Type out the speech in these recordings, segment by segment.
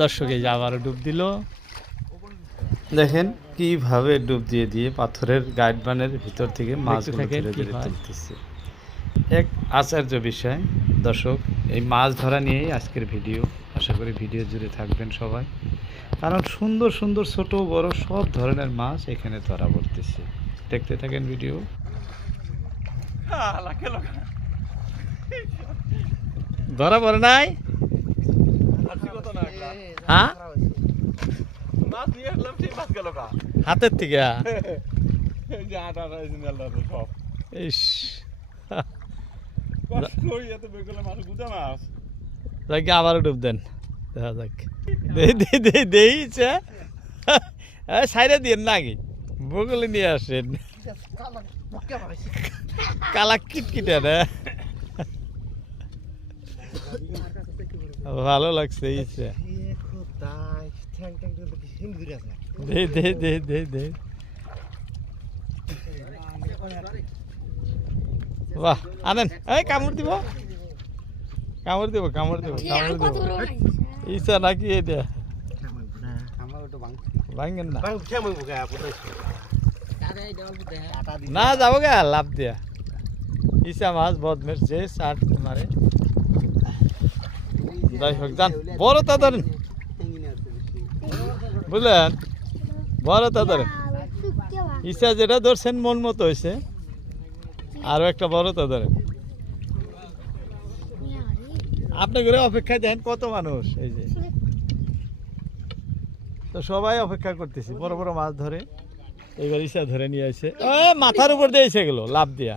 দর্শক এই যে আবারও ডুব দিল। দেখেন কীভাবে ডুব দিয়ে দিয়ে পাথরের গাইড বানের ভিতর থেকে হয়। তুলতেছে। এক আশ্চর্য বিষয় দর্শক এই মাছ ধরা নিয়েই আজকের ভিডিও। আশা করি ভিডিও জুড়ে থাকবেন সবাই। কারণ সুন্দর সুন্দর ছোট বড় সব ধরনের মাছ এখানে ধরা পড়তেছে। দেখতে থাকেন ভিডিও। ধরা পড়ে নাই? হ্যাঁ? হাতের থেকে? ইস। যাকে আবারও ডুব দেন। দেখা যাক। দেই দেই দেই দেইছে। সাইডে দিয়ে নাকি বগলে নিয়ে আসেন। কালা কিটকিটা না? ভালো লাগছে ইচ্ছে দে দে দে দে দে বাহ আনেন এই কামড় দিব কামড় দিব কামড় দিব কামড় দিব ইচ্ছা নাকি এটা ভাঙেন না না যাব গা লাভ দিয়া ইসা মাছ বদমের যে চাট মারে যাই হোক, যান। বড় তা ধরেন বুঝলেন? বড় তা ধরেন ইসা যেটা ধরছেন, মন মতো হয়েছে। আরও একটা বড় তা ধরেন আপনি করে অপেক্ষায় দেখেন কত মানুষ? এই যে। তো সবাই অপেক্ষা করতেছি, বড় বড় মাছ ধরে। এবার ইসা ধরে নিয়ে আসে। মাথার উপর দিয়ে এসে গেল লাভ দিয়া।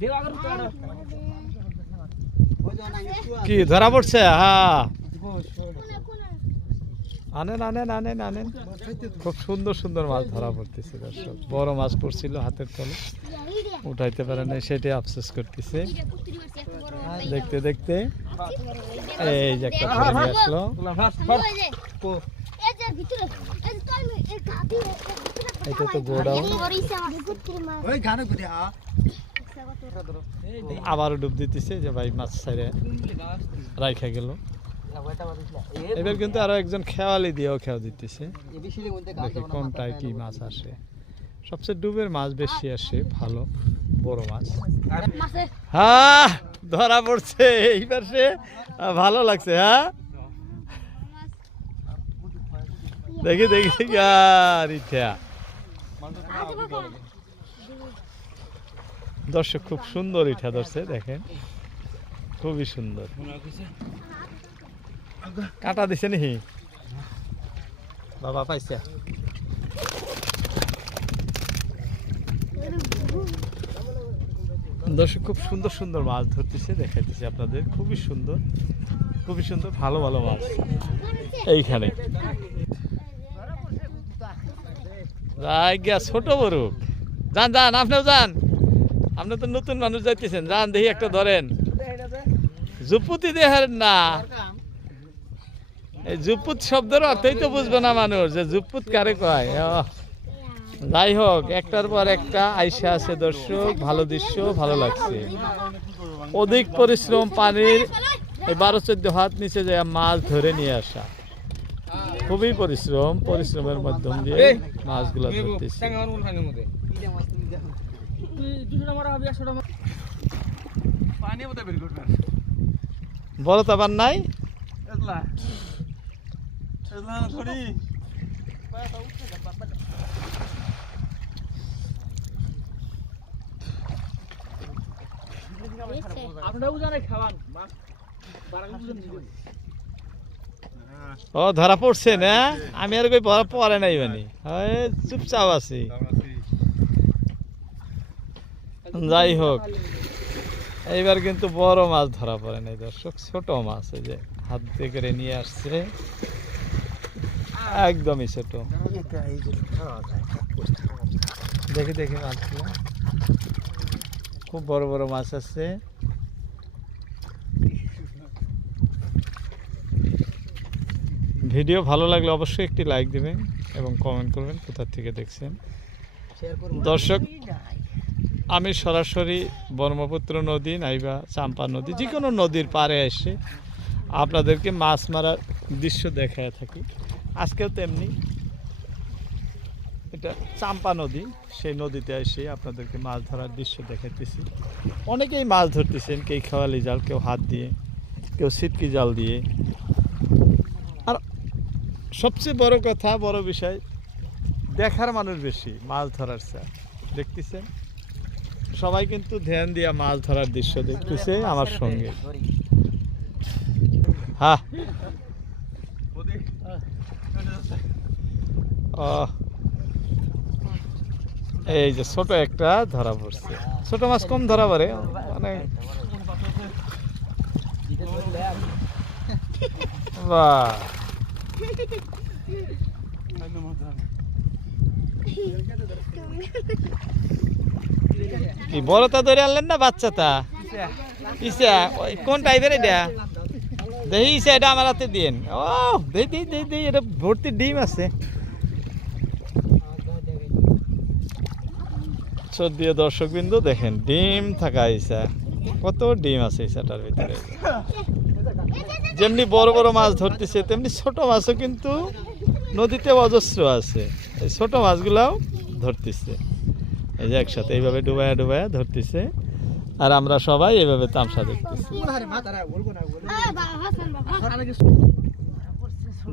দেখি কি ধরা পড়ছে? হ্যাঁ আনেন আনেন আনেন আনেন। খুব সুন্দর সুন্দর মাছ ধরা পড়তেছে দর্শক। বড় মাছ পড়ছিল হাতের তলে। উঠাইতে পারে না সেটাই আফসোস করতেছে। দেখতে দেখতে। এই যে একটা ধরে নিয়ে আসলো। এটা তো গোডাউন। আবারও ডুব দিতেছে যে ভাই মাছ ছাইরে রাইখা গেল। এবার কিন্তু আরও একজন খেয়ালি দিয়েও খেয়া দিতেছে। দেখি কোনটায় কি মাছ আসে। সবচেয়ে ডুবের মাছ বেশি আসে ভালো বড় মাছ। হ্যাঁ ধরা পড়ছে এইবার সে ভালো লাগছে হ্যাঁ? দেখি দেখি দেখি। আর ইচ্ছা। দর্শক খুব সুন্দর ইঠা ধরছে দেখেন। খুবই সুন্দর। কাটা দিছে নি বাবা পাইছে। দর্শক খুব সুন্দর সুন্দর মাছ ধরতেছে দেখাইতেছে আপনাদের। খুবই সুন্দর খুবই সুন্দর ভালো ভালো মাছ। এইখানে। যাই গিয়া ছোট বড়। যান যান, আপনিও যান। আপনি তো নতুন মানুষ যাইতেছেন। যান, দেখি একটা ধরেন। জুপুতি দেহের না। এই জুপুত শব্দের অর্থই তো বুঝবে না মানুষ যে জুপুত কারে কয়। যাই হোক, একটার পর একটা আইসা আছে দর্শক, ভালো দৃশ্য, ভালো লাগছে। অধিক পরিশ্রম পানির এই বারো চোদ্দ হাত নিচে যায় মাছ ধরে নিয়ে আসা। খুবই পরিশ্রম পরিশ্রমের মাধ্যম দিয়ে মাছগুলো ধরতেছে। বড় তাবার নাই? এতলা এতলা ধরি। আপনারা খাওয়ান মাছ ও, ধরা পড়ছে না? আমি আর কই ধরা পড়ে নাই মানে। চুপচাপ আছি। যাই হোক, এইবার কিন্তু বড় মাছ ধরা পড়ে নাই, দর্শক। ছোট মাছ, এই যে হাত দিয়ে করে নিয়ে আসছে। একদমই ছোট। দেখি দেখি মাছগুলো। খুব বড় বড় মাছ আছে। ভিডিও ভালো লাগলে অবশ্যই একটি লাইক দিবেন এবং কমেন্ট করবেন কোথা থেকে দেখছেন। দর্শক আমি সরাসরি ব্রহ্মপুত্র নদী নাইবা চাম্পা নদী যে কোনো নদীর পাড়ে এসে আপনাদেরকে মাছ মারার দৃশ্য দেখায় থাকি। আজকেও তেমনি এটা চাম্পা নদী সেই নদীতে এসে আপনাদেরকে মাছ ধরার দৃশ্য দেখাইতেছি। অনেকেই মাছ ধরতেছেন কেউ খেওয়ালি জাল কেউ হাত দিয়ে কেউ সিটকি জাল দিয়ে। সবচেয়ে বড় কথা, বড় বিষয়, দেখার মানুষ বেশি, মাছ ধরার স্যার। দেখতেছেন? সবাই কিন্তু ধ্যান দিয়া মাছ ধরার দৃশ্য দেখতেছে আমার সঙ্গে। হ্যাঁ। এই যে ছোট একটা ধরা পড়ছে। ছোট মাছ কম ধরা পড়ে মানে বাহ। কি বড়টা ধরে আনলেন না বাচ্চাটা? ইসা কোন টাইপের এটা? দেখি ইসা, এটা আমার হাতে দিন ও দেই দেই দেই দেই এটা ভর্তি ডিম আছে। দর্শক বিন্দু দেখেন, ডিম থাকা ইসা। কত ডিম আছে ইসাটার ভিতরে? যেমনি বড় বড় মাছ ধরতেছে তেমনি ছোট মাছও কিন্তু নদীতে অজস্র আছে। এই ছোট মাছগুলাও ধরতেছে। এই যে একসাথে এইভাবে ডুবায়া ডুবায়া ধরতেছে। আর আমরা সবাই এইভাবে তামসা দেখতেছি।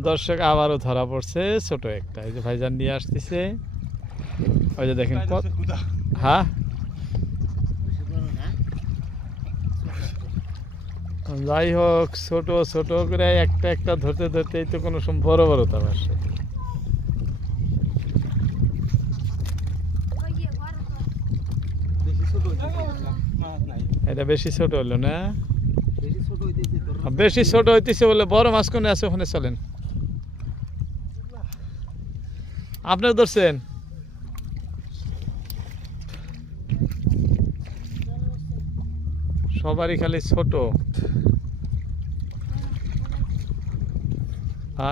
দর্শক আবারও ধরা পড়ছে ছোট একটা। এই যে ভাইজান নিয়ে আসতেছে। ওই যে দেখেন হ্যাঁ? যাই হোক ছোট ছোট করে একটা একটা ধরতে ধরতেই তো কোনো সময় বড় বড় তাম আসে। এটা বেশি ছোট হলো না? বেশি ছোট হইতেছে বলে বড় মাছ কোনে আছে ওখানে চলেন। আপনিও ধরছেন? সবারই খালি ছোট।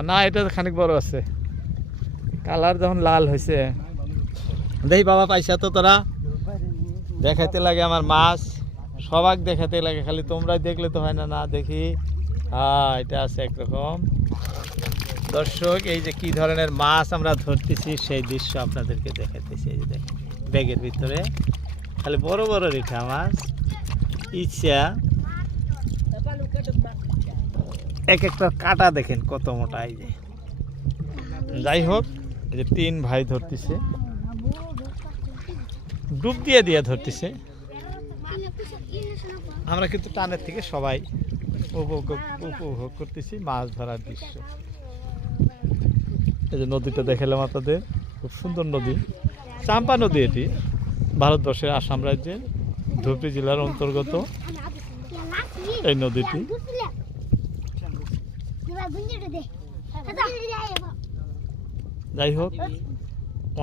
না, এটা খানিক বড় আছে। কালার যখন লাল হয়েছে দেখি বাবা, পাইছা তো তোরা? দেখাইতে লাগে আমার মাছ। সবাক দেখাতে লাগে, খালি তোমরাই দেখলে তো হয় না না দেখি। হ্যাঁ এটা আছে একরকম। দর্শক, এই যে কি ধরনের মাছ আমরা ধরতেছি, সেই দৃশ্য আপনাদেরকে দেখাইতেছি। এই যে দেখেন, ব্যাগের ভিতরে। খালি বড় বড় রেখা মাছ। ইচ্ছা। এক একটা কাটা দেখেন কত মোটা, এই যে। যাই হোক, এই যে তিন ভাই ধরতেছে। ডুব দিয়ে দিয়ে ধরতেছে। আমরা কিন্তু টানের থেকে সবাই উপভোগ উপভোগ করতেছি মাছ ধরার দৃশ্য। এই যে নদীটা দেখালাম আপনাদের। খুব সুন্দর নদী। চাম্পা নদী এটি। ভারতবর্ষের আসাম রাজ্যের ধুবড়ি জেলার অন্তর্গত এই নদীটি। যাই হোক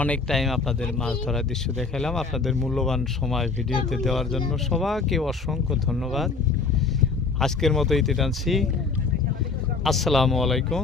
অনেক টাইম আপনাদের মাছ ধরার দৃশ্য দেখালাম আপনাদের মূল্যবান সময় ভিডিওতে দেওয়ার জন্য সবাইকে অসংখ্য ধন্যবাদ। আজকের মতো ইতি টানছি। আসসালামু আলাইকুম।